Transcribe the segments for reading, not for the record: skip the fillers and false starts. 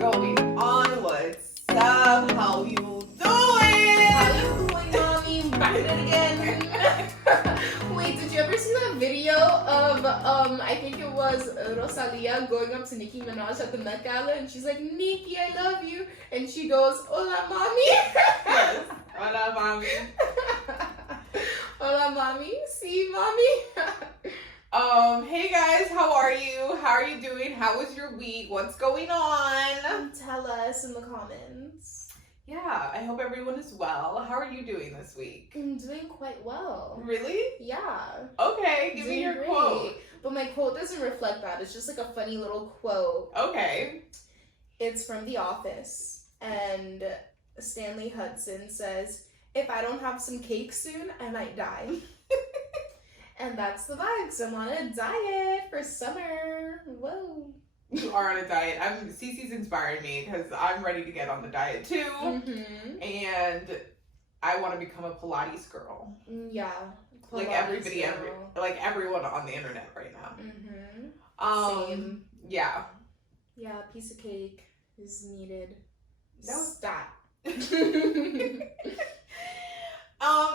going on? What's up? How you doing? How you doing, mommy? Back at it again. Wait, did you ever see that video of I think it was Rosalia going up to Nicki Minaj at the Met Gala, and she's like, "Nicki, I love you," and she goes, "Hola, mommy." Yes. Hola, mommy. Hola, mommy. See, mommy. Hey guys, how are you? How are you doing? How was your week? What's going on? Tell us in the comments. Yeah, I hope everyone is well. How are you doing this week? I'm doing quite well. Really? Yeah. Okay, give me Doing your great. quote. But my quote doesn't reflect that. It's just like a funny little quote. Okay. It's from The Office, and Stanley Hudson says, "If I don't have some cake soon, I might die." And that's the vibe. So I'm on a diet for summer. Whoa. You are on a diet. Cece's inspiring me because I'm ready to get on the diet too. Mm-hmm. And I want to become a Pilates girl. Yeah. Like Pilates everybody, girl. like everyone on the internet right now. Mm-hmm. Same. Yeah. Yeah, a piece of cake is needed. That was- Stat.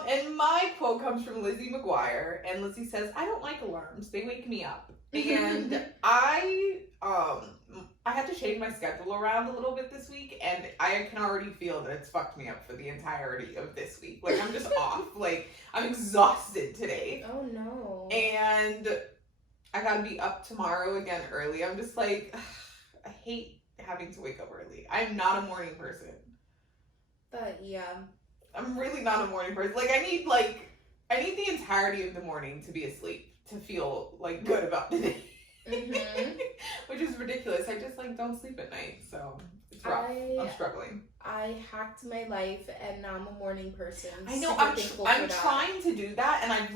And my quote comes from Lizzie McGuire, and Lizzie says, "I don't like alarms. They wake me up." And I had to change my schedule around a little bit this week, and I can already feel that it's fucked me up for the entirety of this week. Like, I'm just off. Like, I'm exhausted today. Oh no. And I gotta be up tomorrow again early. I'm just like, I hate having to wake up early. I'm not a morning person. But yeah. I'm really not a morning person. Like, I need the entirety of the morning to be asleep to feel like good about the day. Mm-hmm. Which is ridiculous. I just like don't sleep at night, so it's rough. I'm struggling. I hacked my life, and now I'm a morning person. I know. Super thankful I'm for that. trying to do that, and I'm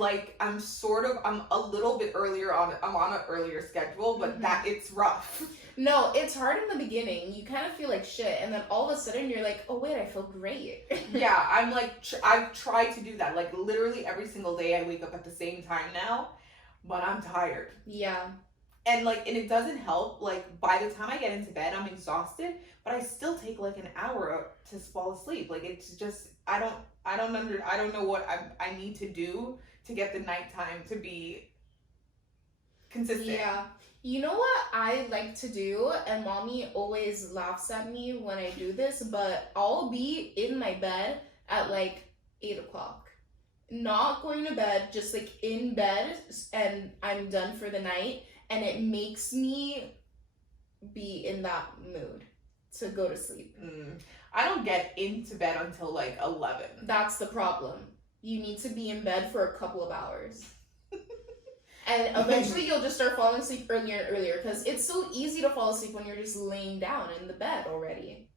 a little bit earlier on. I'm on an earlier schedule, but Mhm. that it's rough. No, it's hard in the beginning. You kind of feel like shit, and then all of a sudden you're like, oh wait, I feel great. Yeah, I'm like I've tried to do that. Like literally every single day, I wake up at the same time now, but I'm tired. Yeah. And it doesn't help. Like by the time I get into bed, I'm exhausted, but I still take like an hour to fall asleep. Like it's just I don't know what I need to do to get the nighttime to be consistent. Yeah. You know what I like to do, and mommy always laughs at me when I do this, but I'll be in my bed at like 8 o'clock. Not going to bed, just like in bed, and I'm done for the night, and it makes me be in that mood to go to sleep. I don't get into bed until like 11. That's the problem. You need to be in bed for a couple of hours. And eventually you'll just start falling asleep earlier and earlier, because it's so easy to fall asleep when you're just laying down in the bed already.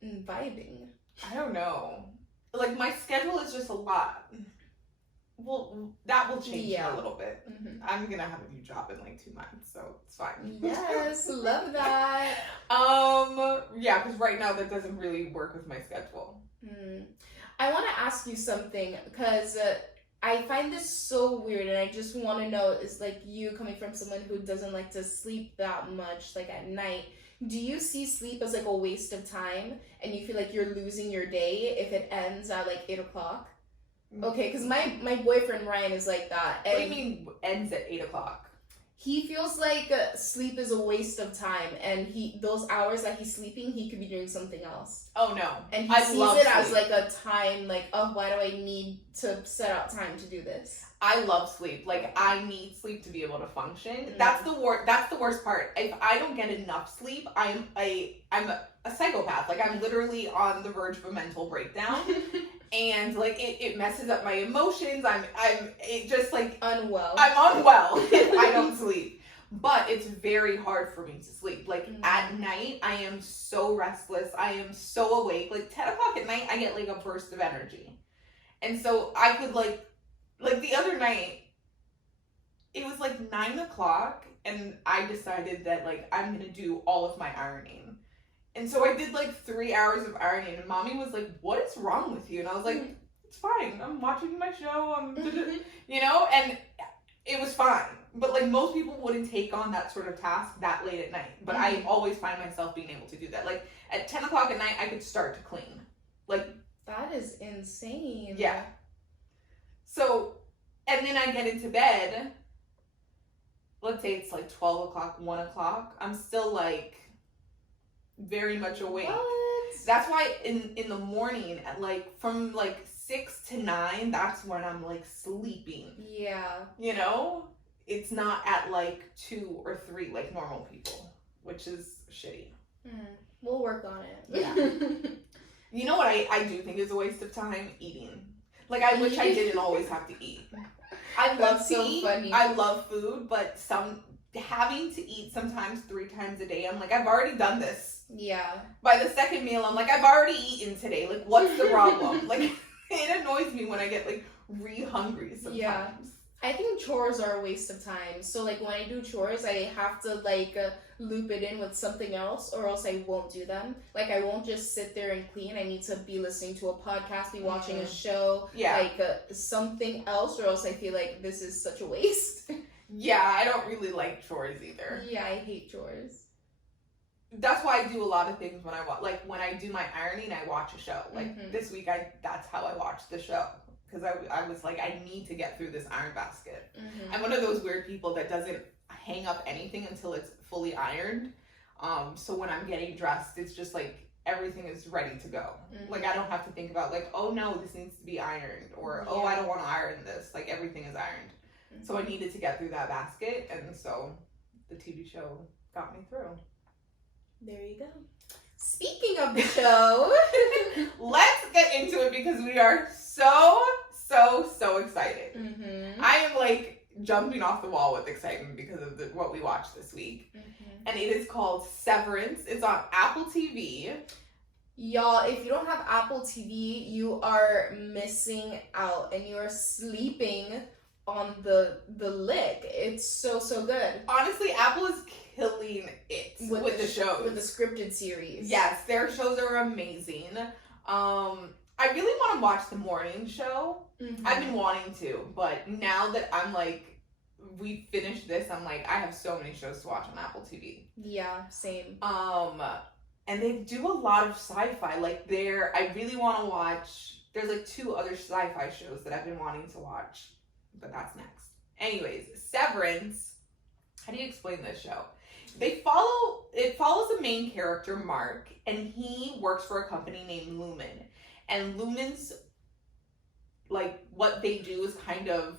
And vibing. I don't know. Like my schedule is just a lot. Well, that will change in a little bit. Mm-hmm. I'm gonna have a new job in like 2 months, so it's fine. Yes, love that. Yeah, because right now that doesn't really work with my schedule. I want to ask you something, because I find this so weird, and I just want to know, is like you coming from someone who doesn't like to sleep that much, like at night, do you see sleep as like a waste of time, and you feel like you're losing your day if it ends at like 8 o'clock? Okay, because my boyfriend Ryan is like that. And what do you mean ends at 8 o'clock? he feels like sleep is a waste of time, and those hours that he's sleeping, he could be doing something else. Oh no. And he sees it as like a time, like, oh, why do I need to set out time to do this? I love sleep. Like I need sleep to be able to function. That's the worst part. If I don't get enough sleep, I'm a psychopath. Like I'm literally on the verge of a mental breakdown. And like it messes up my emotions. It just like unwell. I'm unwell if I don't sleep. But it's very hard for me to sleep. Like at night, I am so restless. I am so awake. Like 10 o'clock at night, I get like a burst of energy. And so I could like the other night, it was like 9 o'clock, and I decided that like I'm gonna do all of my ironing. And so I did like 3 hours of ironing, and mommy was like, "What is wrong with you?" And I was like, "It's fine. I'm watching my show. And it was fine. But like most people wouldn't take on that sort of task that late at night. But I always find myself being able to do that. Like at 10 o'clock at night, I could start to clean. Like that is insane. Yeah. So, and then I get into bed. Let's say it's like 12 o'clock, 1 o'clock. I'm still like very much awake. What? That's why in the morning at like from like 6 to 9, that's when I'm like sleeping. Yeah. You know? It's not at like 2 or 3 like normal people, which is shitty. We'll work on it. Yeah. You know what I do think is a waste of time? Eating. Like I wish I didn't always have to eat. I love to eat. Funny. I love food, but having to eat sometimes 3 times a day, I'm like, I've already done this. Yeah. By the second meal, I'm like, I've already eaten today. Like, what's the problem? Like, it annoys me when I get like hungry sometimes. Yeah. I think chores are a waste of time. So like when I do chores, I have to like loop it in with something else, or else I won't do them. Like I won't just sit there and clean. I need to be listening to a podcast, be watching a show, like something else, or else I feel like this is such a waste. Yeah, I don't really like chores either. Yeah, I hate chores. That's why I do a lot of things when I watch. Like when I do my ironing, I watch a show. Like this week, that's how I watched the show. Because I was like, I need to get through this iron basket. I'm one of those weird people that doesn't hang up anything until it's fully ironed. So when I'm getting dressed, it's just like everything is ready to go. Like I don't have to think about like, oh no, this needs to be ironed, or oh, I don't want to iron this. Like everything is ironed. So I needed to get through that basket, and so the TV show got me through. There you go. Speaking of the show, let's get into it because we are so excited. I am like jumping off the wall with excitement because of what we watched this week. And it is called Severance. It's on Apple TV. Y'all, if you don't have Apple TV, you are missing out and you are sleeping on the lick. It's so good. Honestly, Apple is killing it with the shows. With the scripted series. Yes, their shows are amazing. I really want to watch the morning show. I've been wanting to, but now that I'm like, we finished this, I'm like, I have so many shows to watch on Apple TV. Yeah, same. And they do a lot of sci-fi. Like I really want to watch, there's like 2 other sci-fi shows that I've been wanting to watch, but that's next. Anyways, Severance, how do you explain this show? It follows the main character, Mark, and he works for a company named Lumen. And Lumen's, like, what they do is kind of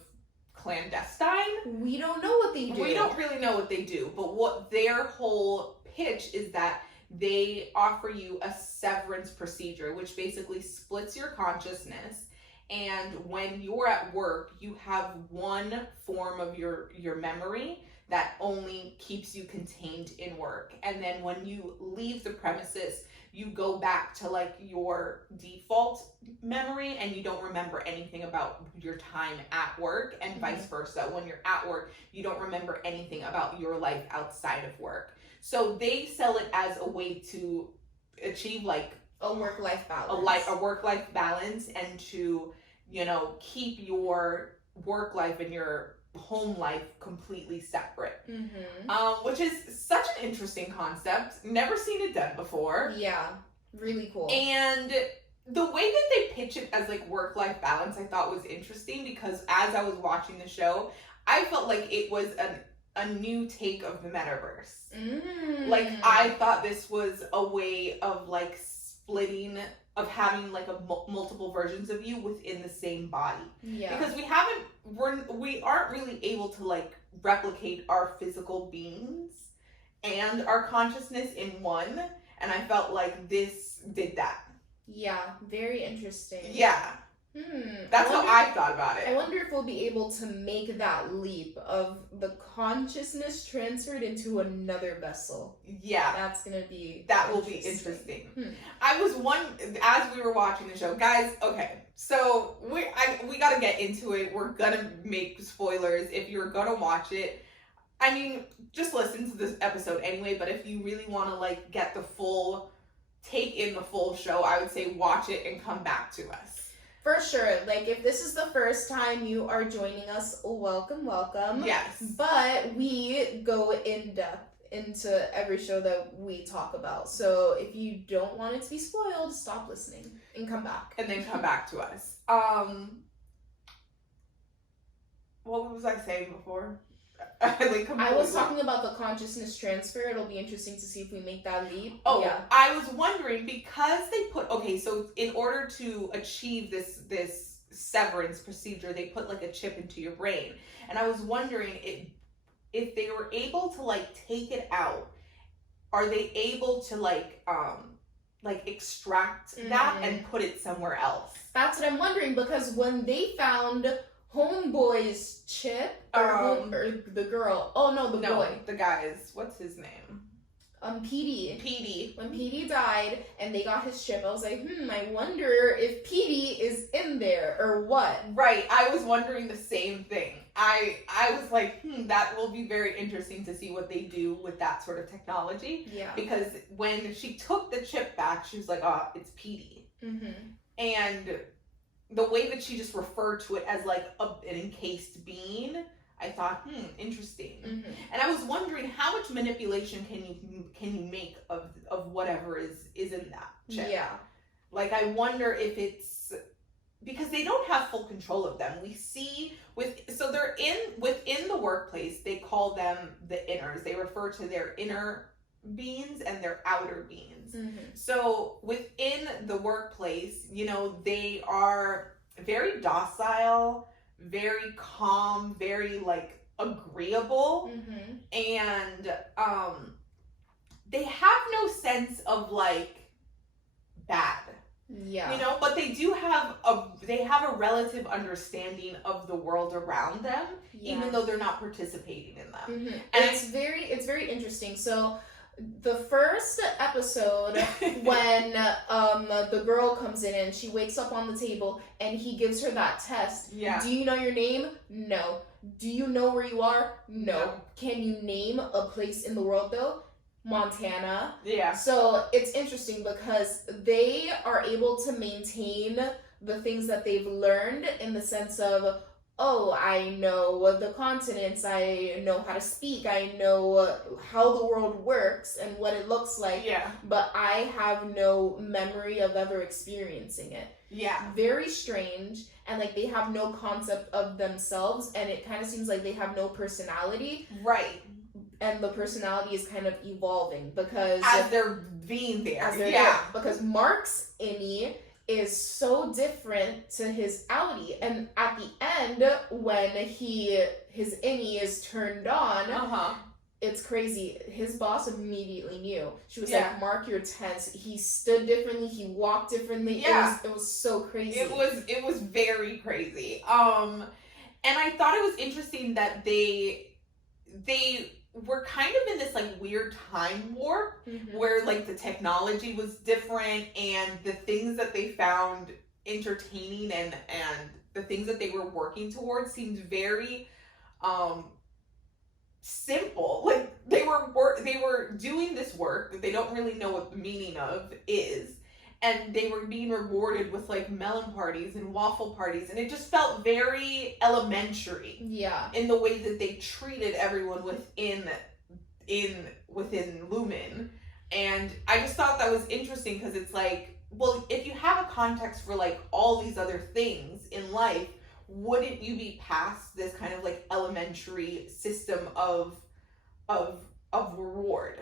clandestine. We don't know what they do. We don't really know what they do, but what their whole pitch is that they offer you a severance procedure, which basically splits your consciousness. And when you're at work, you have one form of your memory that only keeps you contained in work. And then when you leave the premises, you go back to like your default memory and you don't remember anything about your time at work, and vice versa. When you're at work, you don't remember anything about your life outside of work. So they sell it as a way to achieve like a work-life balance. A work-life balance, and to, you know, keep your work life and your home life completely separate. Which is such an interesting concept. Never seen it done before. Yeah, really cool. And the way that they pitch it as like work-life balance, I thought was interesting, because as I was watching the show, I felt like it was a new take of the metaverse. Like I thought this was a way of like splitting, of having like multiple versions of you within the same body. Yeah. Because we aren't really able to like replicate our physical beings and our consciousness in one. And I felt like this did that. Yeah, very interesting. Yeah. That's how I thought about it. I wonder if we'll be able to make that leap of the consciousness transferred into another vessel. Yeah. That will be interesting. As we were watching the show, guys, okay, so we gotta get into it. We're gonna make spoilers. If you're gonna watch it, I mean, just listen to this episode anyway, but if you really want to like take in the full show, I would say watch it and come back to us. For sure. Like, if this is the first time you are joining us, welcome. Yes. But we go in depth into every show that we talk about. So if you don't want it to be spoiled, stop listening and come back. And then come back to us. What was I saying before? I was talking about the consciousness transfer. It'll be interesting to see if we make that leap. Oh, yeah. I was wondering, because they put, okay, so in order to achieve this severance procedure, they put like a chip into your brain. And I was wondering if they were able to like take it out, are they able to like extract that and put it somewhere else? That's what I'm wondering, because when they found Homeboy's chip, or the girl, boy. The guy's, what's his name? Petey. When Petey died and they got his chip, I was like, I wonder if Petey is in there or what. Right, I was wondering the same thing. I was like, that will be very interesting to see what they do with that sort of technology. Yeah. Because when she took the chip back, she was like, oh, it's Petey. Mm-hmm. And the way that she just referred to it as like an encased bean, I thought, interesting. Mm-hmm. And I was wondering, how much manipulation can you make of whatever is in that chip? Yeah. Like, I wonder if it's because they don't have full control of them. We see they're within the workplace, they call them the inners. They refer to their inner beings and their outer beings. Mm-hmm. So within the workplace, they are very docile, very calm, very like agreeable, and they have no sense of like bad. Yeah. But they do have a relative understanding of the world around them, even though they're not participating in them. Mm-hmm. And it's very interesting. So the first episode, when the girl comes in and she wakes up on the table and he gives her that test. Yeah. Do you know your name? No. Do you know where you are? No. Can you name a place in the world though? Montana. Yeah. So it's interesting because they are able to maintain the things that they've learned, in the sense of, I know the continents, I know how to speak, I know how the world works and what it looks like, but I have no memory of ever experiencing it. Yeah. Very strange, and like they have no concept of themselves, and it kind of seems like they have no personality. Right. And the personality is kind of evolving because as they're being there. Because Mark's innie is so different to his outie, and at the end when his innie is turned on, it's crazy. His boss immediately knew. She was like, Mark, you're tense. He stood differently, he walked differently. It was so crazy. It was very crazy. And I thought it was interesting that they were kind of in this like weird time warp, where like the technology was different and the things that they found entertaining and the things that they were working towards seemed very simple. Like they were doing this work that they don't really know what the meaning of is, and they were being rewarded with like melon parties and waffle parties, and it just felt very elementary. Yeah. In the way that they treated everyone within Lumen. And I just thought that was interesting, because it's like, well, if you have a context for like all these other things in life, wouldn't you be past this kind of like elementary system of reward?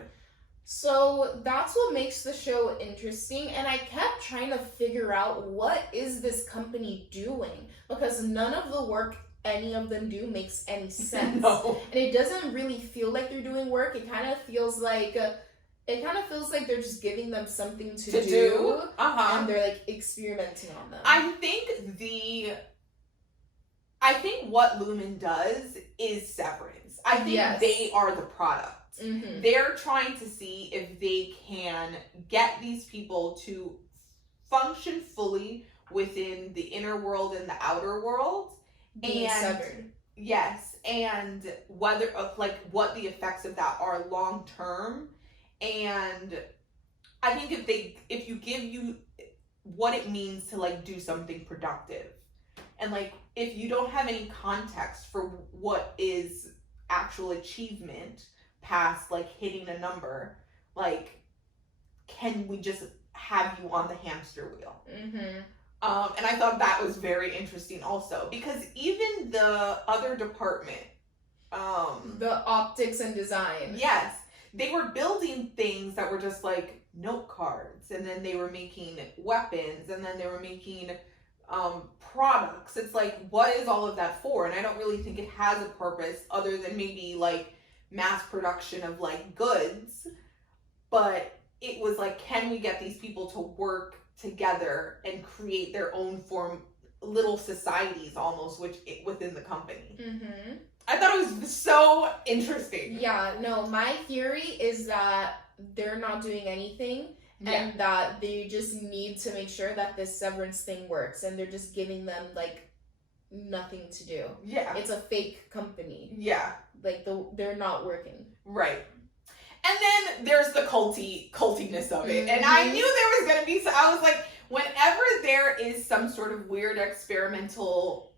So that's what makes the show interesting, and I kept trying to figure out, what is this company doing? Because none of the work any of them do makes any sense. No. And it doesn't really feel like they're doing work. It kind of feels like they're just giving them something to do. And they're like experimenting on them. I think what Lumen does is Severance. I think they are the product. Mm-hmm. They're trying to see if they can get these people to function fully within the inner world and the outer world. Being severed. Yes, and whether what the effects of that are long term. And I think if what it means to like do something productive. And like if you don't have any context for what is actual achievement past like hitting a number, like can we just have you on the hamster wheel? And I thought that was very interesting also, because even the other department, the optics and design, yes, they were building things that were just like note cards, and then they were making weapons, and then they were making products. It's like, what is all of that for? And I don't really think it has a purpose other than maybe like mass production of like goods. But it was like, can we get these people to work together and create their own form, little societies almost, within the company. I thought it was so interesting. Yeah, no, my theory is that they're not doing anything, and that they just need to make sure that this severance thing works, and they're just giving them like nothing to do. Yeah, it's a fake company. Yeah, like they're not working. Right. And then there's the cultiness of it. And I knew there was going to be, so I was like, whenever there is some sort of weird experimental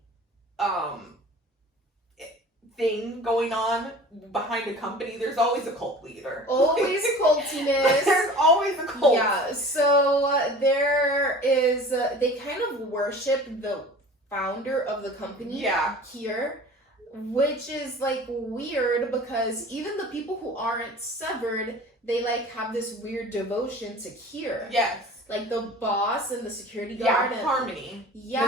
thing going on behind a company, there's always a cult leader. Always cultiness. There's always a cult. Yeah, so there is, they kind of worship the founder of the company here. Which is like weird, because even the people who aren't severed, they like have this weird devotion to Kier. Yes. Like the boss and the security guard. Yeah, Harmony. Yeah.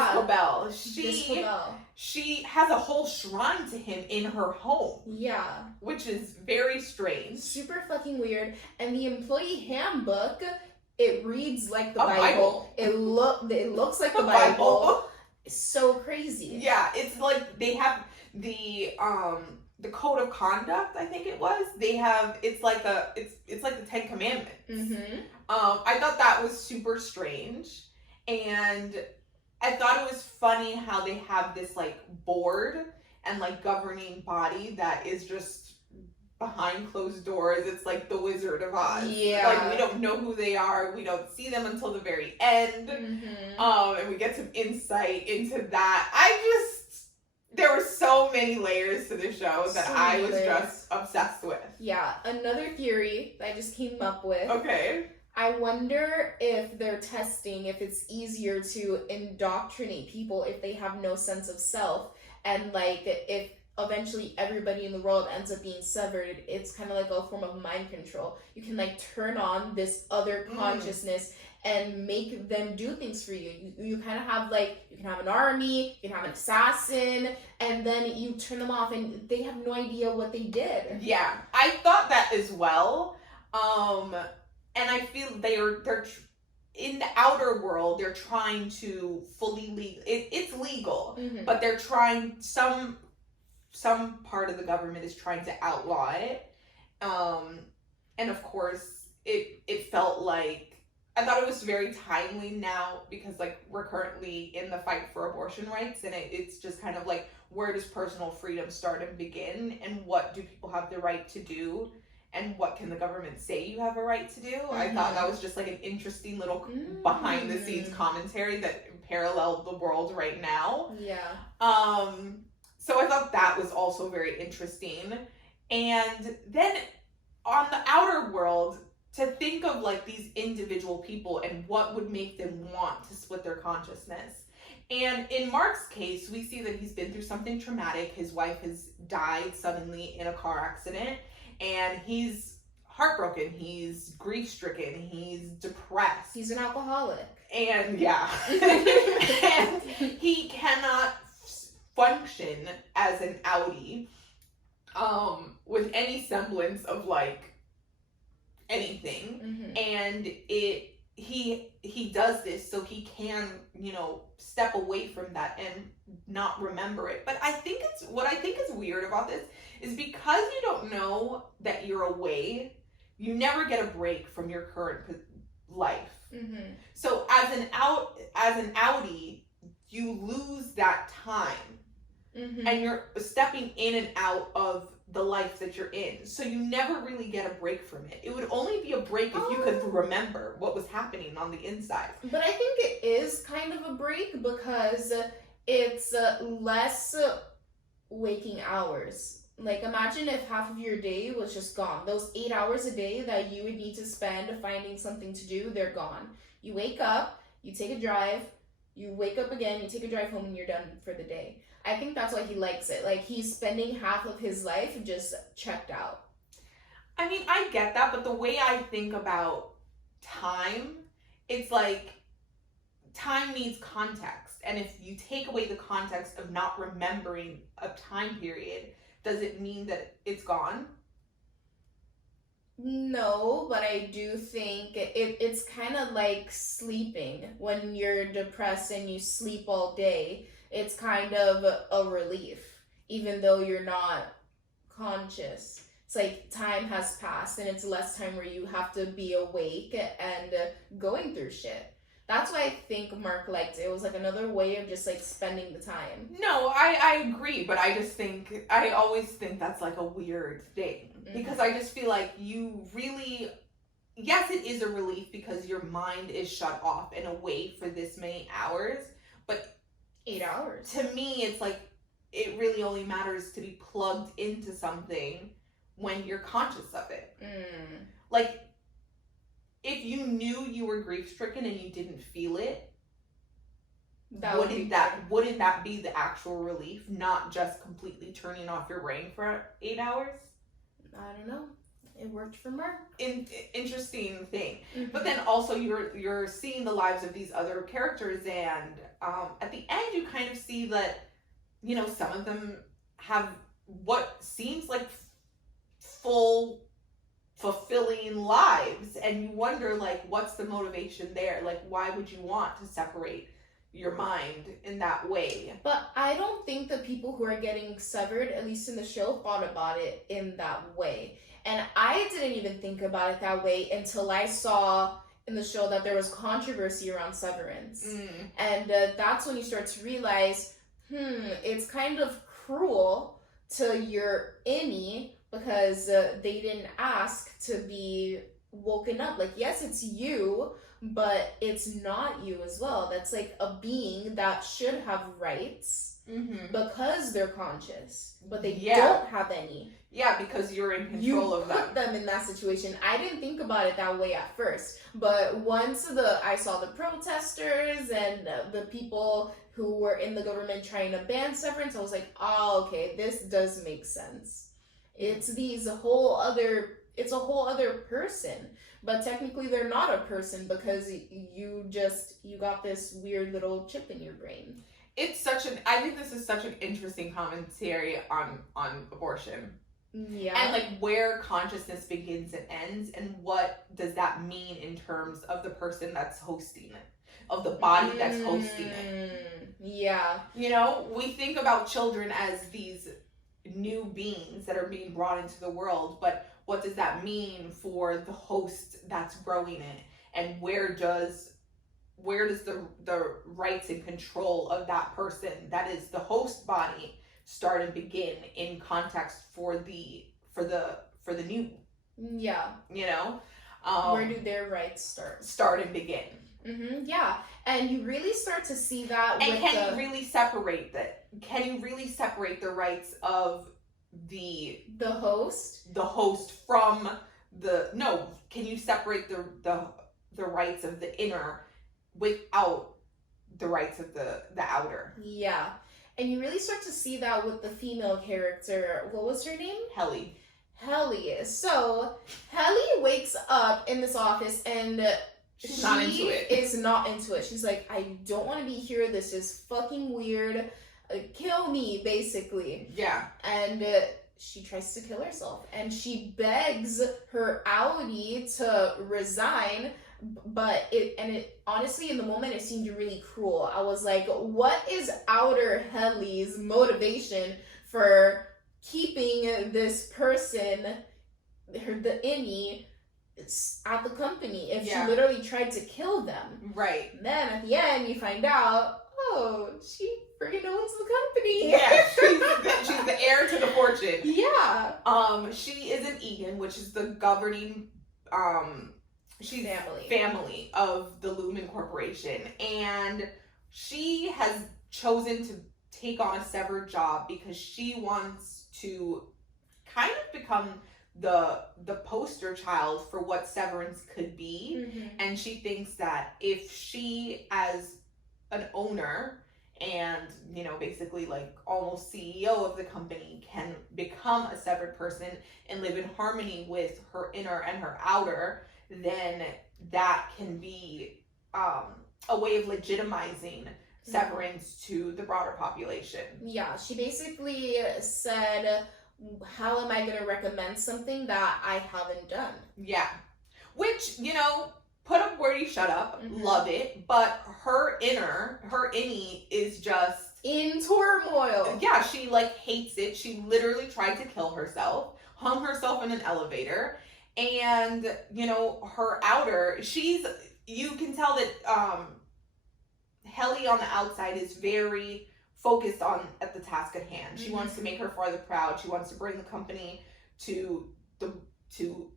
Miss Chapelle. She has a whole shrine to him in her home. Yeah. Which is very strange. Super fucking weird. And the employee handbook, it reads like the Bible. It looks like the Bible. It's so crazy. Yeah, it's like they have the code of conduct, I think it was. They have, it's like the 10 Commandments. I thought that was super strange, and I thought it was funny how they have this like board and like governing body that is just behind closed doors. It's like the Wizard of Oz. Yeah. Like we don't know who they are. We don't see them until the very end. And we get some insight into that. There were so many layers to the show that I was just obsessed with. Yeah, another theory that I just came up with. Okay. I wonder if they're testing if it's easier to indoctrinate people if they have no sense of self, and like if eventually everybody in the world ends up being severed, it's kind of like a form of mind control. You can like turn on this other consciousness and make them do things for you. You kind of have like, you can have an army, you can have an assassin, and then you turn them off and they have no idea what they did. Yeah, I thought that as well. And I feel they're in the outer world, they're trying to fully it's legal, but they're trying, some part of the government is trying to outlaw it. And of course it felt like, I thought it was very timely now, because like we're currently in the fight for abortion rights, and it's just kind of like, where does personal freedom start and begin, and what do people have the right to do, and what can the government say you have a right to do? I thought that was just like an interesting little behind the scenes commentary that paralleled the world right now. Yeah. So I thought that was also very interesting. And then on the outer world, to think of like these individual people and what would make them want to split their consciousness. And in Mark's case, we see that he's been through something traumatic. His wife has died suddenly in a car accident, and he's heartbroken. He's grief-stricken. He's depressed. He's an alcoholic. And and he cannot function as an outie with any semblance of like anything. And he does this so he can, step away from that and not remember it. But what I think is weird about this is, because you don't know that you're away, you never get a break from your current life. So as an outie, you lose that time. And you're stepping in and out of the life that you're in. So you never really get a break from it. It would only be a break if you could remember what was happening on the inside. But I think it is kind of a break because it's less waking hours. Like, imagine if half of your day was just gone. Those 8 hours a day that you would need to spend finding something to do, they're gone. You wake up, you take a drive, you wake up again, you take a drive home, and you're done for the day. I think that's why he likes it. Like, he's spending half of his life just checked out. I mean, I get that, but the way I think about time, it's like time needs context. And if you take away the context of not remembering a time period, does it mean that it's gone? No, but I do think it's kind of like sleeping. When you're depressed and you sleep all day, it's kind of a relief, even though you're not conscious. It's like time has passed and it's less time where you have to be awake and going through shit. That's why I think Mark liked it. It was like another way of just like spending the time. No, I agree, but I always think that's like a weird thing. Because I just feel like you really, yes, it is a relief because your mind is shut off and away for this many hours, but 8 hours. To me, it's like it really only matters to be plugged into something when you're conscious of it. Like, if you knew you were grief-stricken and you didn't feel it, wouldn't that be the actual relief, not just completely turning off your brain for 8 hours? I don't know. It worked for Mark. Interesting thing. But then also you're seeing the lives of these other characters, and at the end you kind of see that, you know, some of them have what seems like full fulfilling lives, and you wonder, like, what's the motivation there? Like, why would you want to separate your mind in that way? But I don't think the people who are getting severed, at least in the show, thought about it in that way. And I didn't even think about it that way until I saw in the show that there was controversy around Severance. And that's when you start to realize, it's kind of cruel to your innie because they didn't ask to be woken up. Like, yes, it's you, but it's not you as well. That's like a being that should have rights because they're conscious, but they don't have any. Yeah, because you're in control of them. You put them in that situation. I didn't think about it that way at first, but once I saw the protesters and the people who were in the government trying to ban severance, I was like, oh, okay, this does make sense. It's a whole other person, but technically they're not a person because you got this weird little chip in your brain. I think this is such an interesting commentary on abortion. Yeah. And like where consciousness begins and ends, and what does that mean in terms of the person that's hosting it, of the body that's hosting it. Yeah. You know, we think about children as these new beings that are being brought into the world, but what does that mean for the host that's growing it? And where does the rights and control of that person that is the host body start and begin in context for the new? Yeah. You know? Where do their rights start and begin? Yeah. And you really start to see that. And can you really separate that? Can you really separate the rights of the host from can you separate the rights of the inner without the rights of the outer? Yeah. And you really start to see that with the female character. What was her name? Helly. So Helly wakes up in this office and she's not into it. Is not into it. She's like, I don't want to be here. This is fucking weird. Kill me, basically. Yeah. And she tries to kill herself. And she begs her Audi to resign. But it honestly, in the moment, it seemed really cruel. I was like, what is outer Helly's motivation for keeping this person, the innie, at the company if she literally tried to kill them? Right. Then at the end, you find out, oh, she freaking owns the company. Yeah, she's the heir to the fortune. Yeah. She is an Egan, which is the governing she's family of the Lumen Corporation, and she has chosen to take on a severed job because she wants to kind of become the poster child for what Severance could be. And she thinks that if she, as an owner and, you know, basically like almost CEO of the company, can become a severed person and live in harmony with her inner and her outer, then that can be a way of legitimizing Severance to the broader population. Yeah, she basically said, how am I going to recommend something that I haven't done? Yeah. Which, you know, put up where you shut up, love it, but her innie is just in turmoil. Yeah, she like hates it. She literally tried to kill herself, hung herself in an elevator, and, you know, her outer, you can tell that Helly on the outside is very focused on at the task at hand. She wants to make her father proud. She wants to bring the company to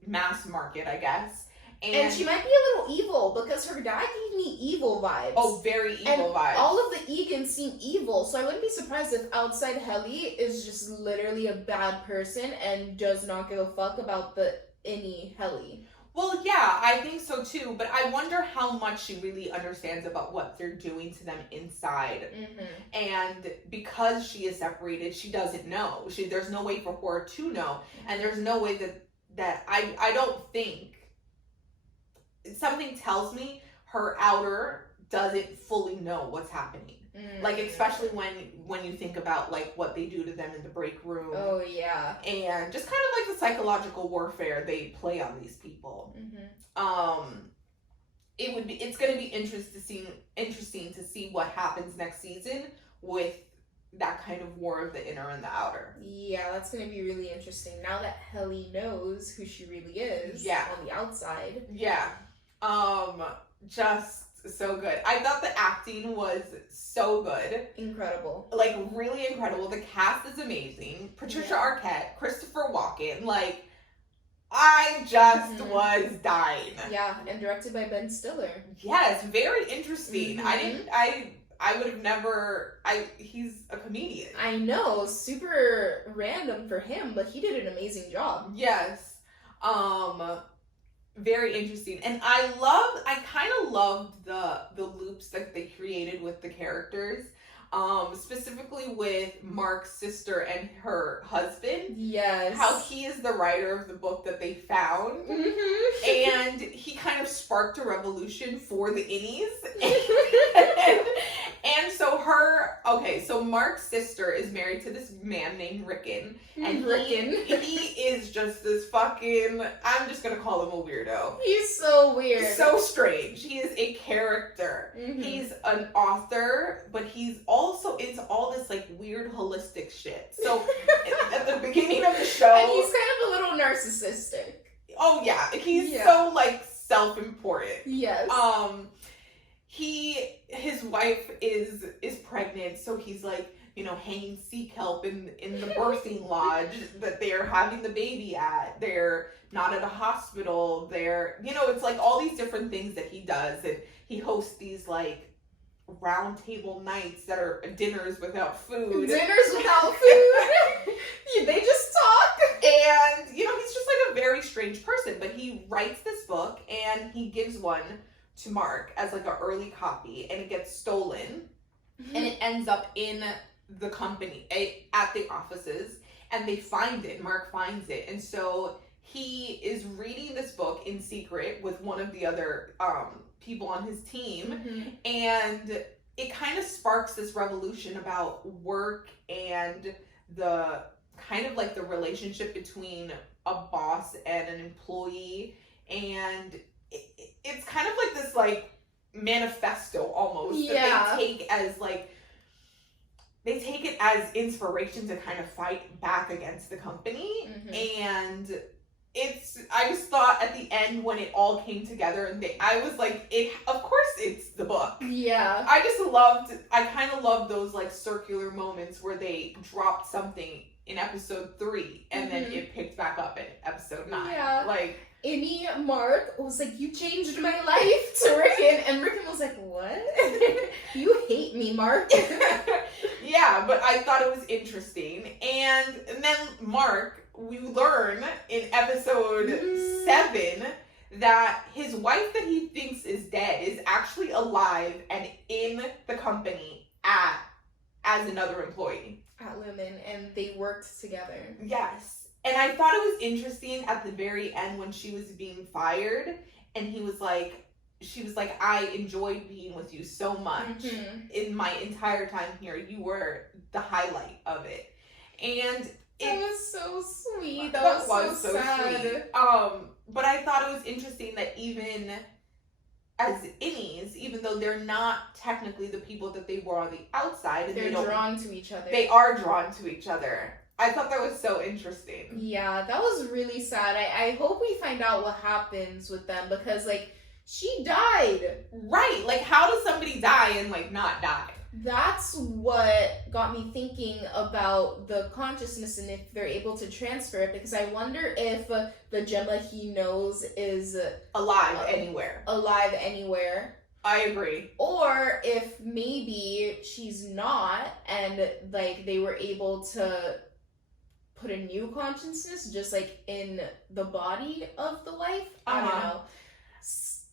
mass market, I guess. And she might be a little evil because her dad gave me evil vibes. Oh, very evil vibes. All of the Egans seem evil, so I wouldn't be surprised if outside Helly is just literally a bad person and does not give a fuck about the innie Helly. Well, yeah, I think so too, but I wonder how much she really understands about what they're doing to them inside. And because she is separated, she doesn't know. There's no way for her to know, and there's no way that I don't think, something tells me her outer doesn't fully know what's happening. Like, especially when you think about like what they do to them in the break room. Oh yeah. And just kind of like the psychological warfare they play on these people. It's gonna be interesting to see what happens next season with that kind of war of the inner and the outer. Yeah, that's gonna be really interesting. Now that Helly knows who she really is on the outside. Yeah. Just so good. I thought the acting was so good. Incredible. Like, really incredible. The cast is amazing. Patricia Arquette, Christopher Walken, like, I just was dying. Yeah, and directed by Ben Stiller. Yes, very interesting. I would have never, he's a comedian. I know, super random for him, but he did an amazing job. Yes. Very interesting. And I kind of loved the loops that they created with the characters. Specifically with Mark's sister and her husband. Yes. How he is the writer of the book that they found. And he kind of sparked a revolution for the innies. And so Mark's sister is married to this man named Rickon. And he is just this fucking, I'm just gonna call him a weirdo. He's so weird. So strange. He is a character. He's an author, but he's also into all this like weird holistic shit. So at the beginning of the show, and he's kind of a little narcissistic. Oh yeah, he's so like self-important. Yes. His wife is pregnant, so he's like, you know, hanging sea kelp in the birthing lodge that they're having the baby at. They're not at a hospital. They're, you know, it's like all these different things that he does, and he hosts these like round table nights that are dinners without food. Dinners without food. They just talk. And, you know, he's just like a very strange person, but he writes this book and he gives one to Mark as like an early copy, and it gets stolen and it ends up in the company at the offices, and they find it. Mark finds it, and so he is reading this book in secret with one of the other people on his team, and it kind of sparks this revolution about work and the kind of like the relationship between a boss and an employee, and it's kind of like this like manifesto almost that they take it as inspiration to kind of fight back against the company. And I just thought at the end when it all came together and I was like, of course it's the book. Yeah. I kind of loved those like circular moments where they dropped something in episode 3 and then it picked back up in episode 9. Yeah. Like, Mark was like, you changed my life to Rickon, and Rickon was like, what? You hate me, Mark. Yeah, but I thought it was interesting. And then Mark, we learn in episode 7 that his wife that he thinks is dead is actually alive and in the company as another employee. At Lumen, and they worked together. Yes. And I thought it was interesting at the very end when she was being fired and she was like, I enjoyed being with you so much in my entire time here. You were the highlight of it. And that was so sweet. That was so sad. Sweet. But I thought it was interesting that even as innies, even though they're not technically the people that they were on the outside, and they're drawn to each other. They are drawn to each other. I thought that was so interesting. Yeah, that was really sad. I hope we find out what happens with them because, like, she died. Right. Like, how does somebody die and, like, not die? That's what got me thinking about the consciousness and if they're able to transfer it, because I wonder if the Gemma he knows is alive anywhere. Alive anywhere. I agree. Or if maybe she's not and, like, they were able to put a new consciousness just, like, in the body of the wife. I don't know.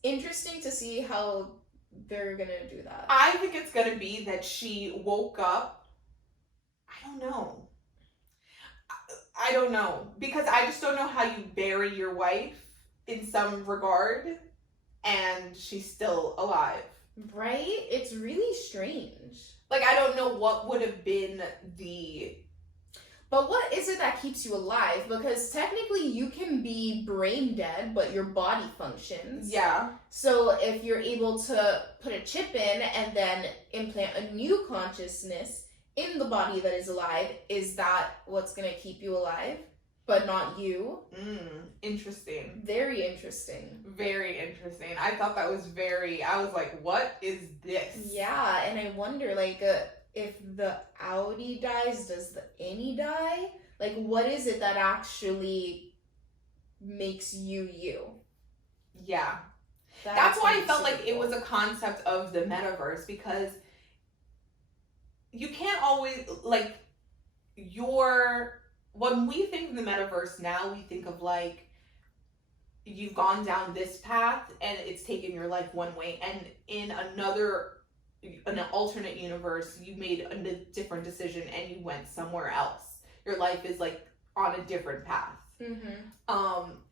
Interesting to see how they're gonna do that. I think it's gonna be that she woke up. I don't know. Because I just don't know how you bury your wife in some regard and she's still alive. Right? It's really strange. Like, I don't know what would have been the... But what is it that keeps you alive? Because technically you can be brain dead, but your body functions. Yeah. So if you're able to put a chip in and then implant a new consciousness in the body that is alive, is that what's going to keep you alive? But not you? Interesting. Very interesting. Very interesting. I thought that was I was like, what is this? Yeah, and I wonder, like... if the outie dies, does the innie die? Like, what is it that actually makes you you? Yeah. That's why I felt like it was a concept of the metaverse, because you can't always, like, when we think of the metaverse now, we think of, like, you've gone down this path and it's taken your life one way, and in an alternate universe, you made a different decision and you went somewhere else. Your life is, like, on a different path.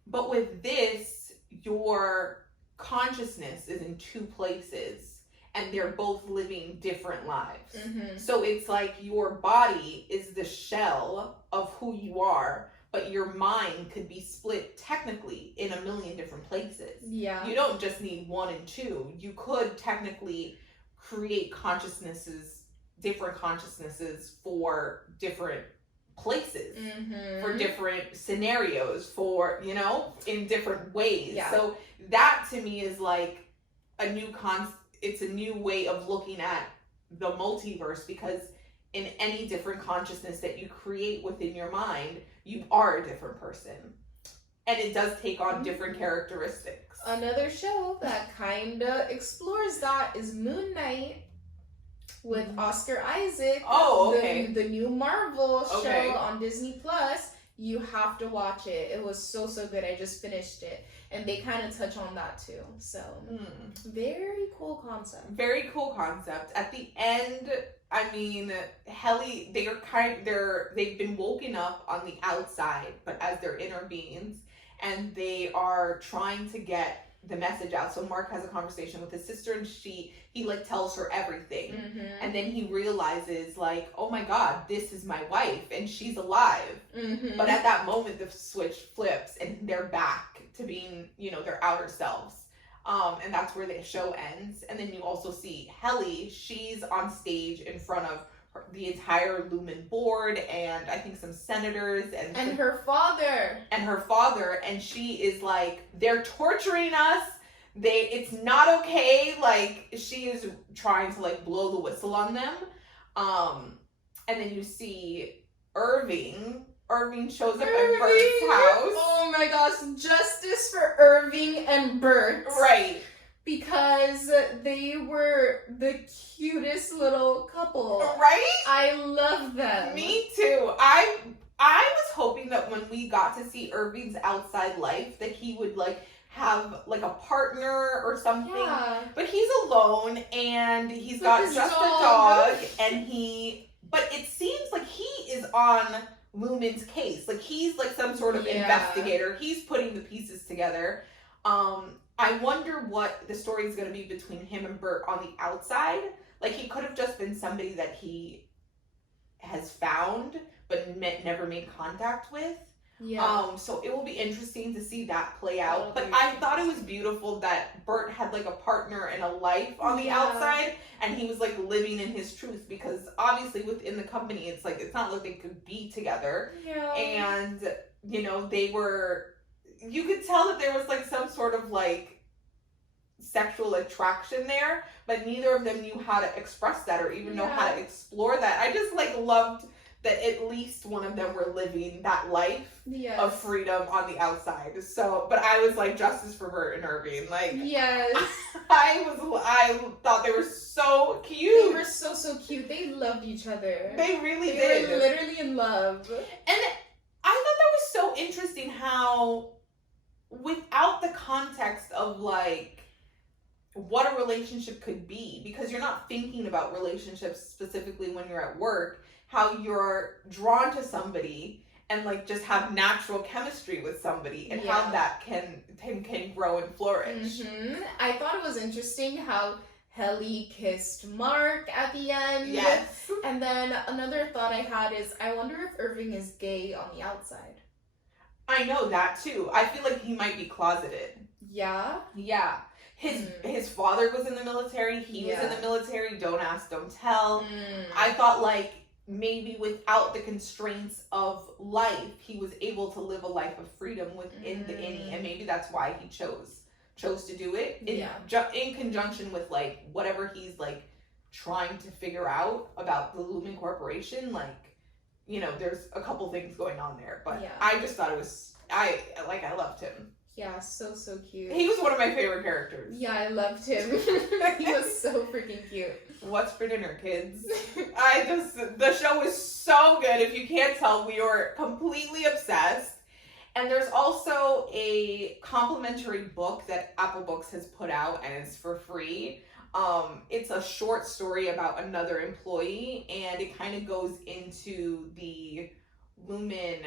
But with this, your consciousness is in 2 places and they're both living different lives. So it's like your body is the shell of who you are, but your mind could be split technically in a million different places. Yeah. You don't just need 1 and 2. You could technically create different consciousnesses for different places, for different scenarios, for, in different ways. Yeah. So that to me is like it's a new way of looking at the multiverse, because in any different consciousness that you create within your mind, you are a different person. And it does take on different characteristics. Another show that kind of explores that is Moon Knight with Oscar Isaac. Oh, okay. The new Marvel show on Disney Plus. You have to watch it. It was so good. I just finished it. And they kind of touch on that too. So, very cool concept. Very cool concept. At the end, I mean, Helly, they've been woken up on the outside, but as their inner beings, and they are trying to get the message out. So Mark has a conversation with his sister, and he like tells her everything. And then he realizes, like, oh my God, this is my wife and she's alive. But at that moment, the switch flips and they're back to being, their outer selves. And that's where the show ends. And then you also see Helly, she's on stage in front of the entire Lumen board and I think some senators and her father. And she is like, they're torturing us. It's not okay. Like, she is trying to like blow the whistle on them. And then you see Irving shows up at Bert's house. Oh my gosh, justice for Irving and Bert. Right. Because they were the cutest little couple. Right? I love them. Me too. I was hoping that when we got to see Irving's outside life that he would like have like a partner or something. Yeah. But he's alone and he's With got his just dog. a dog but it seems like he is on Lumen's case. Like he's like some sort of investigator. He's putting the pieces together. I wonder what the story is going to be between him and Bert on the outside. Like, he could have just been somebody that he has found but never made contact with. Yeah. So it will be interesting to see that play out. But I thought it was beautiful that Bert had like a partner and a life on the outside, and he was like living in his truth, because obviously within the company, it's like, it's not like they could be together. Yeah. And, you know, you could tell that there was like some sort of like sexual attraction there, but neither of them knew how to express that or even know how to explore that. I just like loved that at least one of them were living that life of freedom on the outside. So, but I was like, justice for Bert and Irving. Like, yes. I thought they were so cute. They were so cute. They loved each other. They really did. They were literally in love. And I thought that was so interesting how, without the context of like what a relationship could be, because you're not thinking about relationships specifically when you're at work, how you're drawn to somebody and like just have natural chemistry with somebody, and how that can grow and flourish. Mm-hmm. I thought it was interesting how Helly kissed Mark at the end. Yes. And then another thought I had is, I wonder if Irving is gay on the outside. I know that too. I feel like he might be closeted. Yeah? Yeah. His father was in the military. He was in the military. Don't ask, don't tell. I thought like maybe without the constraints of life, he was able to live a life of freedom within the innie, and maybe that's why he chose to do it in conjunction with like whatever he's like trying to figure out about the Lumen Corporation. Like, you know, there's a couple things going on there, but I just thought it was, I loved him. Yeah, so cute. He was one of my favorite characters. Yeah, I loved him. He was so freaking cute. What's for dinner, kids? The show is so good. If you can't tell, we are completely obsessed. And there's also a complimentary book that Apple Books has put out, and it's for free. It's a short story about another employee, and it kind of goes into the Lumen,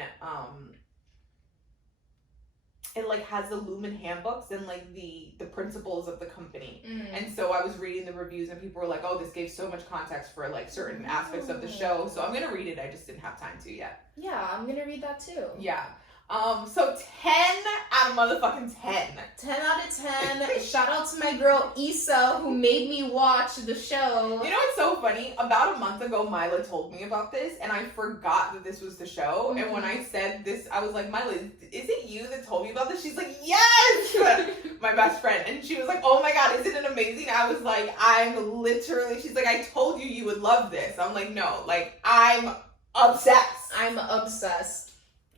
it like has the Lumen handbooks and like the principles of the company. And so I was reading the reviews, and people were like, oh, this gave so much context for like certain aspects of the show. So I'm gonna read it. I just didn't have time to yet. Yeah, I'm gonna read that too. Yeah. So 10 out of motherfucking 10. 10 out of 10. Shout out to my girl Issa, who made me watch the show. You know what's so funny? About a month ago, Mila told me about this, and I forgot that this was the show. And when I said this, I was like, Mila, is it you that told me about this? She's like, yes! My best friend. And she was like, oh my god, isn't it amazing? I was like, she's like, I told you you would love this. I'm like, no, like, I'm obsessed. I'm obsessed.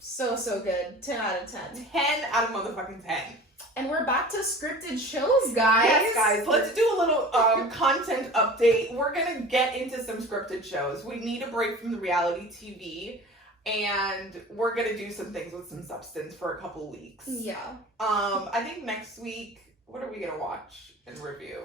So good. 10 out of 10. 10 out of motherfucking 10. And we're back to scripted shows, guys. Yes, guys. Let's do a little content update. We're going to get into some scripted shows. We need a break from the reality TV. And we're going to do some things with some substance for a couple weeks. Yeah. I think next week, what are we going to watch and review?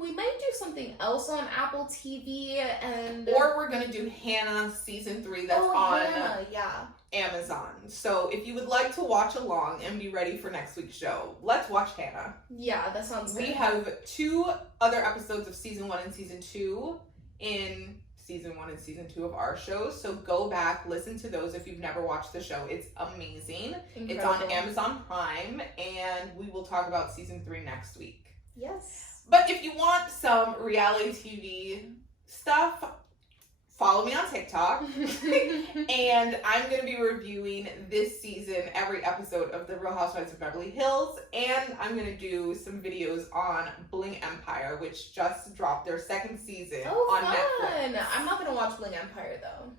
We might do something else on Apple TV, and... Or we're going to do Hannah Season 3 that's on... Hannah, Amazon. So if you would like to watch along and be ready for next week's show, let's watch Hannah. Yeah, that sounds good. We have 2 other episodes of Season 1 and Season 2 in Season 1 and Season 2 of our shows. So go back, listen to those if you've never watched the show. It's amazing. Incredible. It's on Amazon Prime, and we will talk about Season 3 next week. Yes. But if you want some reality TV stuff, follow me on TikTok. And I'm going to be reviewing this season, every episode of The Real Housewives of Beverly Hills. And I'm going to do some videos on Bling Empire, which just dropped their second season on Netflix. I'm not going to watch Bling Empire, though.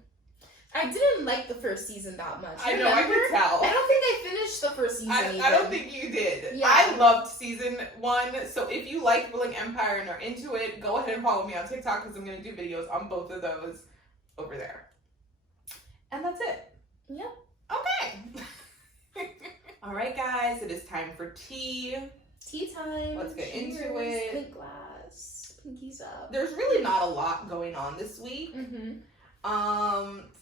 I didn't like the first season that much. I know, I could tell. I don't think I finished the first season I don't think you did. Yeah. I loved season 1. So if you like Bling Empire and are into it, go ahead and follow me on TikTok because I'm going to do videos on both of those over there. And that's it. Yep. Okay. All right, guys. It is time for tea. Tea time. Let's get Cheers. into it. Clink glass. Pinkies up. There's really not a lot going on this week. Mm-hmm.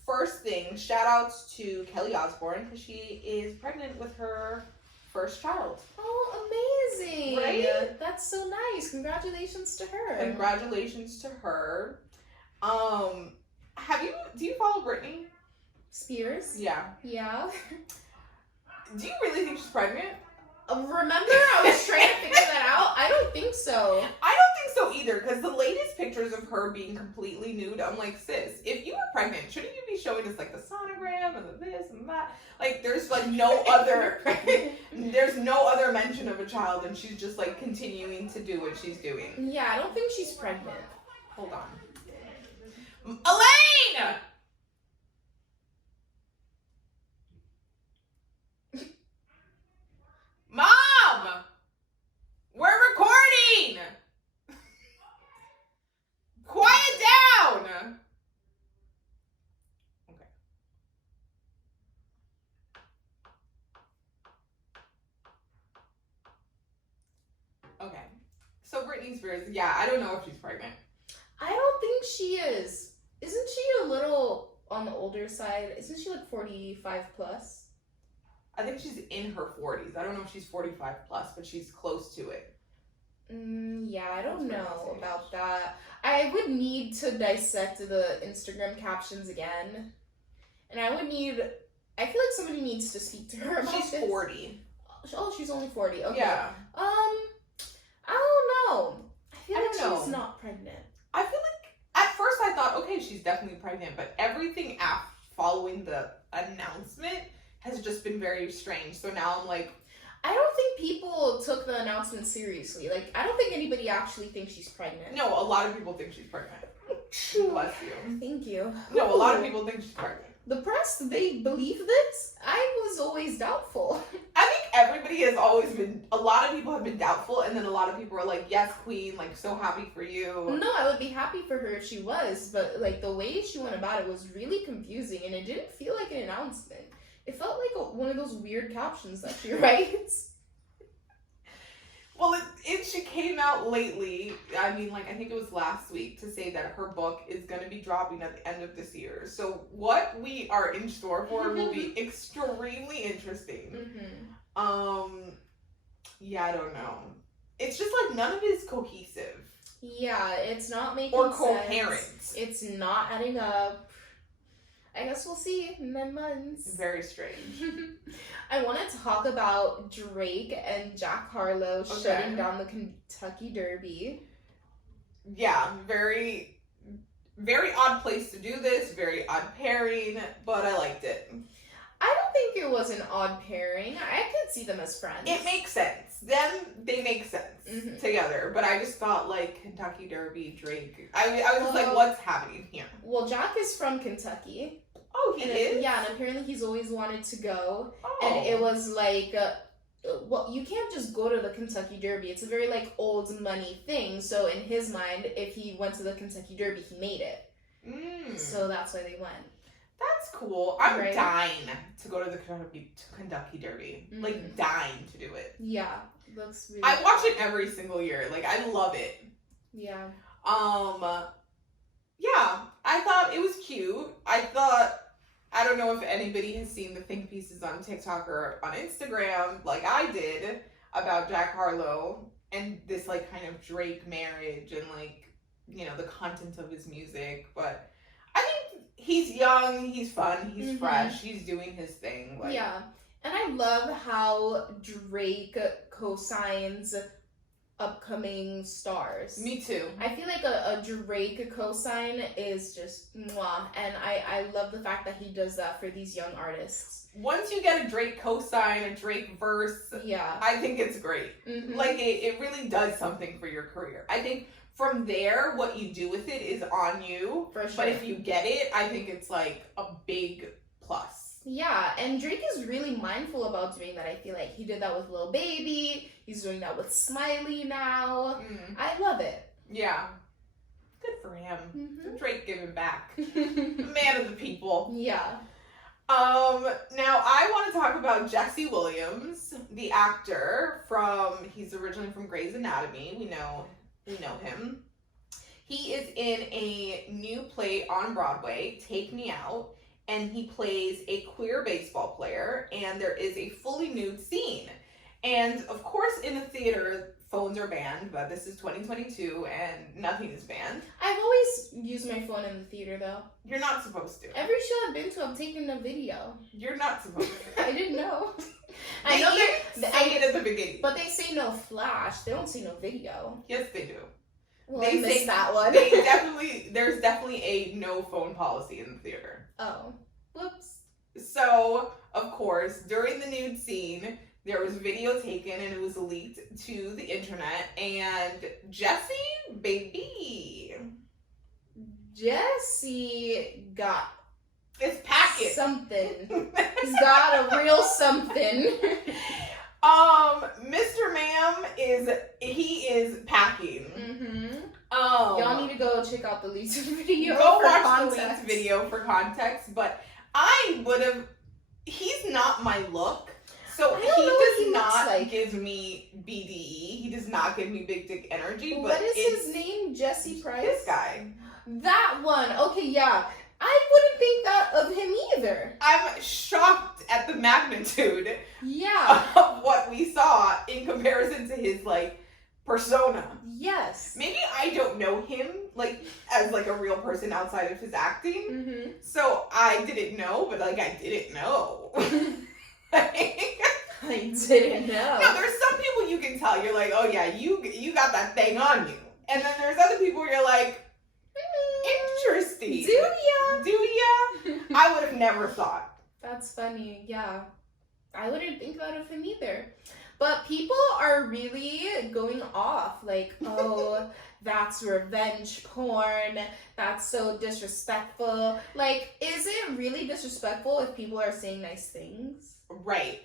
First thing, shout outs to Kelly Osborn because she is pregnant with her first child. Oh, amazing. Right? That's so nice. Congratulations to her. Congratulations to her. Do you follow Britney Spears? Yeah. Yeah. Do you really think she's pregnant? Remember, I was trying to figure that out. I don't think so. I don't think so either, because the latest pictures of her being completely nude, I'm like, sis, if you were pregnant, shouldn't you be showing us like the sonogram and the this and that? Like, there's like no other, there's no other mention of a child, and she's just like continuing to do what she's doing. Yeah, I don't think she's pregnant. Hold on. Elaine! Mom! We're recording! Quiet down! Okay. Okay. So Britney Spears, yeah, I don't know if she's pregnant. I don't think she is. Isn't she a little on the older side? Isn't she like 45 plus? I think she's in her 40s. I don't know if she's 45 plus, but she's close to it. Yeah, I don't That's know pretty about that. I would need to dissect the Instagram captions again. And I would need... I feel like somebody needs to speak to her about She's this. 40. Oh, she's only 40. Okay. Yeah. I don't know. I feel I like don't know. she's not pregnant. I feel like, at first I thought, okay, she's definitely pregnant, but everything following the announcement has just been very strange. So now I'm like... I don't think people took the announcement seriously. Like, I don't think anybody actually thinks she's pregnant. No, a lot of people think she's pregnant. Bless you. Thank you. No, a lot of people think she's pregnant. The press, they believe this? I was always doubtful. I think everybody has always been, a lot of people have been doubtful, and then a lot of people are like, yes, queen, like, so happy for you. No, I would be happy for her if she was, but, like, the way she went about it was really confusing, and it didn't feel like an announcement. It felt like one of those weird captions that she writes. Well, she came out lately, I mean, like, I think it was last week, to say that her book is going to be dropping at the end of this year. So what we are in store for will be extremely interesting. Yeah, I don't know. It's just like none of it is cohesive. Yeah, it's not making or sense. coherent. It's not adding up. I guess we'll see in 9 months. Very strange. I want to talk about Drake and Jack Harlow shutting down the Kentucky Derby. Yeah, very, very odd place to do this. Very odd pairing, but I liked it. I don't think it was an odd pairing. I could see them as friends. It makes sense. They make sense together. But I just thought, like, Kentucky Derby, Drake. I was just like, what's happening here? Well, Jack is from Kentucky. Oh, he is? Yeah, and apparently he's always wanted to go. Oh. And it was like, well, you can't just go to the Kentucky Derby. It's a very, like, old money thing. So in his mind, if he went to the Kentucky Derby, he made it. So that's why they went. That's cool. I'm dying to go to the Kentucky Derby. Like, dying to do it. Yeah. Looks really I watch it every single year. Like, I love it. Yeah. Yeah, I thought it was cute. I don't know if anybody has seen the think pieces on TikTok or on Instagram, like I did, about Jack Harlow and this, like, kind of Drake marriage and, like, you know, the content of his music. But I think he's young, he's fun, he's fresh, he's doing his thing. Like, yeah. And I love how Drake co-signs upcoming stars. Me too. I feel like a Drake cosign is just mwah, and I love the fact that he does that for these young artists. Once you get a Drake cosign, a Drake verse, Yeah, I think it's great. mm-hmm. Like, it really does something for your career. I think from there, what you do with it is on you. For sure. But if you get it, I think it's like a big plus. Yeah, and Drake is really mindful about doing that. I feel like he did that with Lil Baby. He's doing that with Smiley now. I love it. Yeah. Good for him. Mm-hmm. Drake giving back. Man of the people. Yeah. Now I want to talk about Jesse Williams, the actor he's originally from Grey's Anatomy. We know him. He is in a new play on Broadway, Take Me Out, and he plays a queer baseball player, and there is a fully nude scene. And of course, in the theater, phones are banned, but this is 2022 and nothing is banned. I've always used my phone in the theater, though. You're not supposed to. Every show I've been to, I've taken a video. You're not supposed to. I didn't know. I know they say it at the beginning. But they say no flash. They don't say no video. Yes, they do. Well, They I missed say that one. There's definitely a no phone policy in the theater. Oh. Whoops. So, of course, during the nude scene, there was video taken and it was leaked to the internet. And Jesse, baby. Jesse got It's packing. something. He's got a real something. Mr. Ma'am is packing. Mm-hmm. Y'all Y'all need to go check out the leaked video. go for watch context. the leaked video for context. But he's not my look. So I he don't know what does he looks not like. give me BDE. He does not give me big dick energy. But What is it's his name? Jesse Price? this guy. That one. Okay, yeah. I wouldn't think that of him either. I'm shocked at the magnitude Yeah. of what we saw in comparison to his persona. Yes. Maybe I don't know him as a real person outside of his acting. Mm-hmm. So I didn't know, but I didn't know. I didn't know. No, there's some people you can tell. You're like, oh yeah, you got that thing on you. And then there's other people where you're like, interesting. Do ya? Do ya? I would have never thought. That's funny. Yeah. I wouldn't think that of him either. But people are really going off. Oh, that's revenge porn. That's so disrespectful. Is it really disrespectful if people are saying nice things? Right.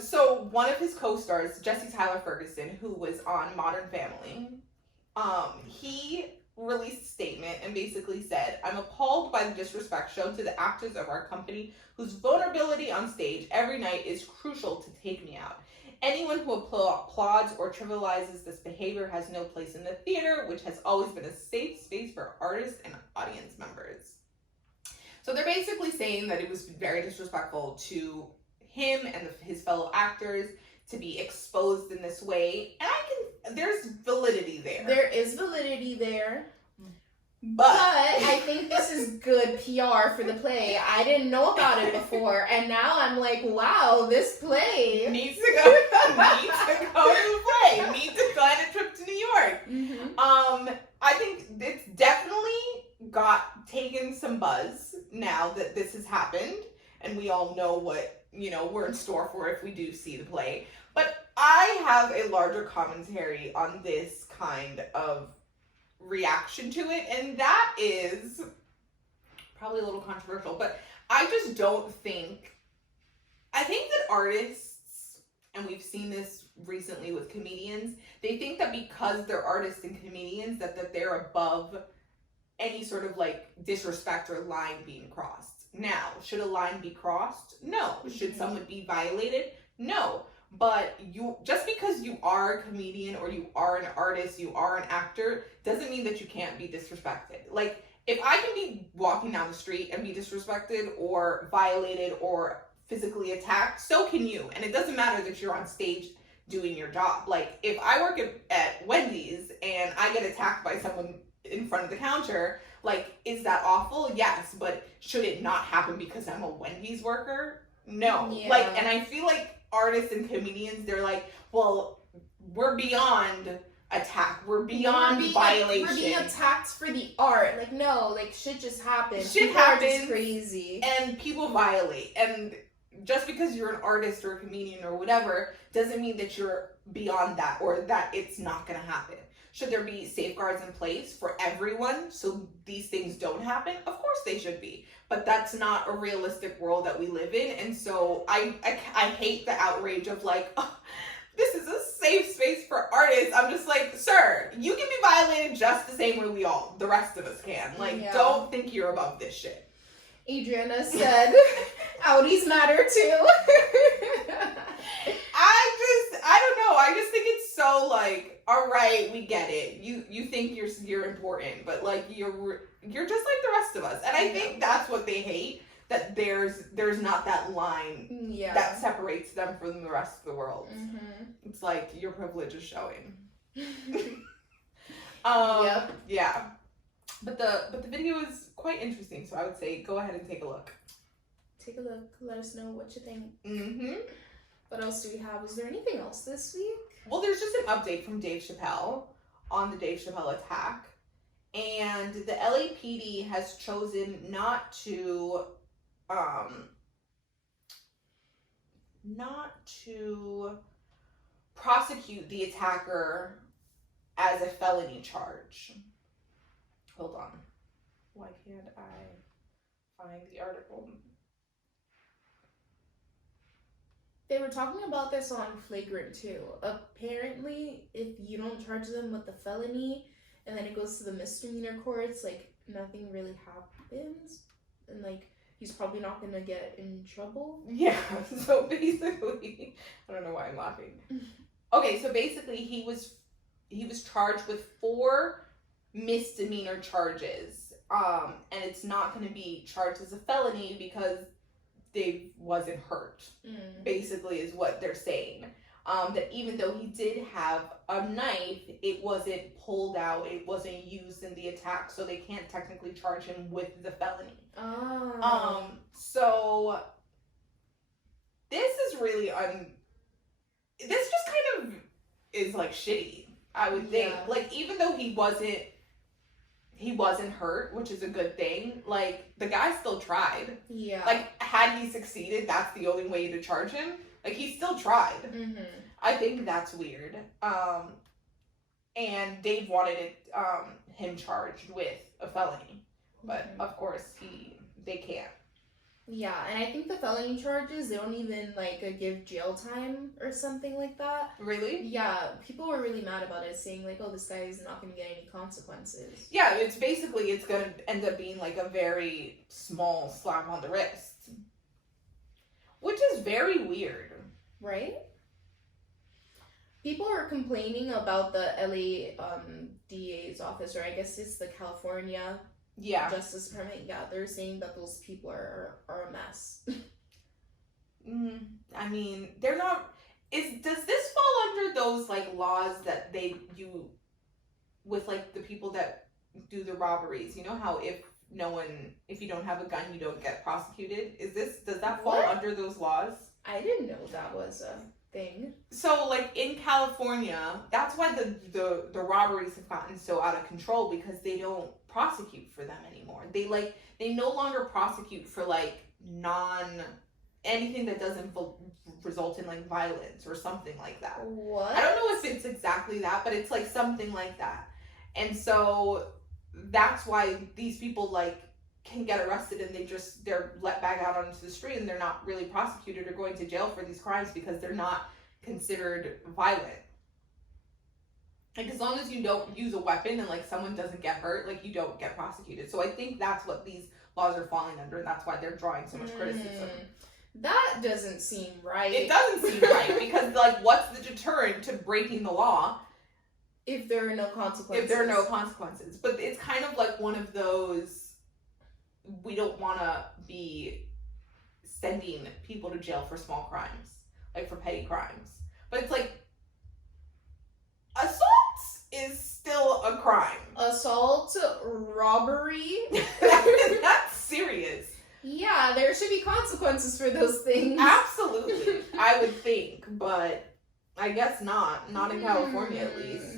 So one of his co-stars, Jesse Tyler Ferguson, who was on Modern Family, he released a statement and basically said, "I'm appalled by the disrespect shown to the actors of our company whose vulnerability on stage every night is crucial to Take Me Out. Anyone who applauds or trivializes this behavior has no place in the theater, which has always been a safe space for artists and audience members." So they're basically saying that it was very disrespectful to him and his fellow actors to be exposed in this way. And there's validity there. There is validity there. But I think this is good PR for the play. I didn't know about it before, and now I'm like, wow, this play needs to go to the play. Need to plan a trip to New York. Mm-hmm. I think it's definitely got taken some buzz now that this has happened, and we all know what we're in store for if we do see the play. But I have a larger commentary on this kind of reaction to it, and that is probably a little controversial, but I just don't think I think that artists, and we've seen this recently with comedians, they think that because they're artists and comedians that they're above any sort of disrespect or line being crossed. Now, should a line be crossed? No. Should someone be violated? No. But just because you are a comedian or you are an artist, you are an actor, doesn't mean that you can't be disrespected. If I can be walking down the street and be disrespected or violated or physically attacked, so can you. And it doesn't matter that you're on stage doing your job. If I work at Wendy's and I get attacked by someone in front of the counter, is that awful? Yes. But should it not happen because I'm a Wendy's worker? No. Yeah. And I feel like artists and comedians, they're well, we're beyond attack. We're beyond violation. We're being attacked for the art. Like, no, like, shit just happens. Shit happens. Just crazy. And people violate. And just because you're an artist or a comedian or whatever doesn't mean that you're beyond that or that it's not going to happen. Should there be safeguards in place for everyone so these things don't happen? Of course they should be. But that's not a realistic world that we live in. And so I hate the outrage of like, oh, this is a safe space for artists. I'm just like, sir, you can be violated just the same way the rest of us can. Like, don't think you're above this shit. Adriana said, Audis matter too. I don't know. I just think it's so like, all right, we get it. You think you're important, but like you're just like the rest of us. And I think that's what they hate, that there's not that line that separates them from the rest of the world. Mm-hmm. It's like your privilege is showing. Yeah. But the video is quite interesting, so I would say go ahead and take a look. Take a look. Let us know what you think. Mm-hmm. What else do we have? Was there anything else this week? Well, there's just an update from Dave Chapelle on the Dave Chapelle attack. And the LAPD has chosen not to prosecute the attacker as a felony charge. Hold on. Why can't I find the article? They were talking about this on Flagrant too. Apparently, if you don't charge them with the felony and then it goes to the misdemeanor courts, like, nothing really happens. And, like, he's probably not gonna get in trouble. Yeah, so basically, I don't know why I'm laughing. Okay, so basically he was charged with 4 misdemeanor charges. And it's not gonna be charged as a felony because Dave wasn't hurt, basically is what they're saying. That even though he did have a knife, it wasn't pulled out, it wasn't used in the attack, so they can't technically charge him with the felony. Oh. So this is really this just kind of is like shitty, I would think. Yeah. Like, even though he wasn't hurt, which is a good thing. Like, the guy still tried. Yeah. Like, had he succeeded, that's the only way to charge him. Like, he still tried. Mm-hmm. I think that's weird. And Dave wanted him charged with a felony. But, of course, they can't. Yeah, and I think the felony charges, they don't even, like, give jail time or something like that. Really? Yeah, people were really mad about it, saying, like, oh, this guy is not going to get any consequences. Yeah, it's going to end up being, like, a very small slap on the wrist. Which is very weird. Right? People are complaining about the LA DA's office, or I guess it's the California Justice Department. Yeah, they're saying that those people are a mess. I mean, they're not. Does this fall under those like laws that with like the people that do the robberies? You know how if you don't have a gun, you don't get prosecuted. Does that fall under those laws? I didn't know that was a thing. So, like, in California, that's why the robberies have gotten so out of control, because they don't prosecute for them anymore. They no longer prosecute for, like, anything that doesn't result in, like, violence or something like that. What? I don't know if it's exactly that, but it's, like, something like that. And so, that's why these people, like, can get arrested and they're let back out onto the street and they're not really prosecuted or going to jail for these crimes because they're not considered violent. Like, as long as you don't use a weapon and like someone doesn't get hurt, like, you don't get prosecuted. So I think that's what these laws are falling under, and that's why they're drawing so much criticism. That doesn't seem right. It doesn't seem right, because like, what's the deterrent to breaking the law if there are no consequences? But it's kind of like one of those, we don't want to be sending people to jail for small crimes, like for petty crimes. But it's like, assault is still a crime. Assault, robbery. That's serious. Yeah, there should be consequences for those things. Absolutely. I would think, but I guess not. Not in California, at least.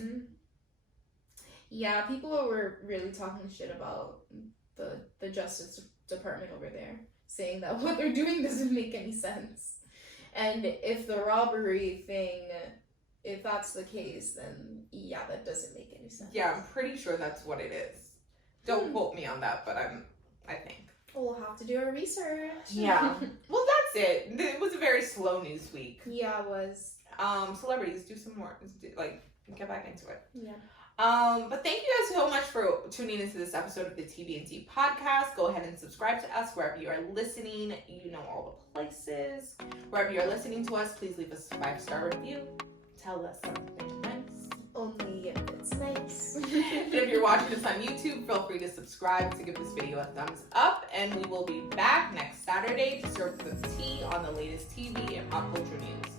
Yeah, people were really talking shit about the Justice Department over there, saying that what they're doing doesn't make any sense. And if the robbery thing, if that's the case, then yeah, that doesn't make any sense. Yeah, I'm pretty sure that's what it is. Don't quote me on that, but I think. We'll have to do our research. Yeah. Well, that's it. It was a very slow news week. Yeah, it was. Celebrities, do some more. Like, get back into it. Yeah. But thank you guys so much for tuning into this episode of the TBNT podcast. Go ahead and subscribe to us wherever you are listening. You know all the places. Wherever you're listening to us, please leave us a 5-star review. Tell us something nice. Only if it's nice. And if you're watching this on YouTube, feel free to subscribe to give this video a thumbs up. And we will be back next Saturday to serve the tea on the latest TV and pop culture news.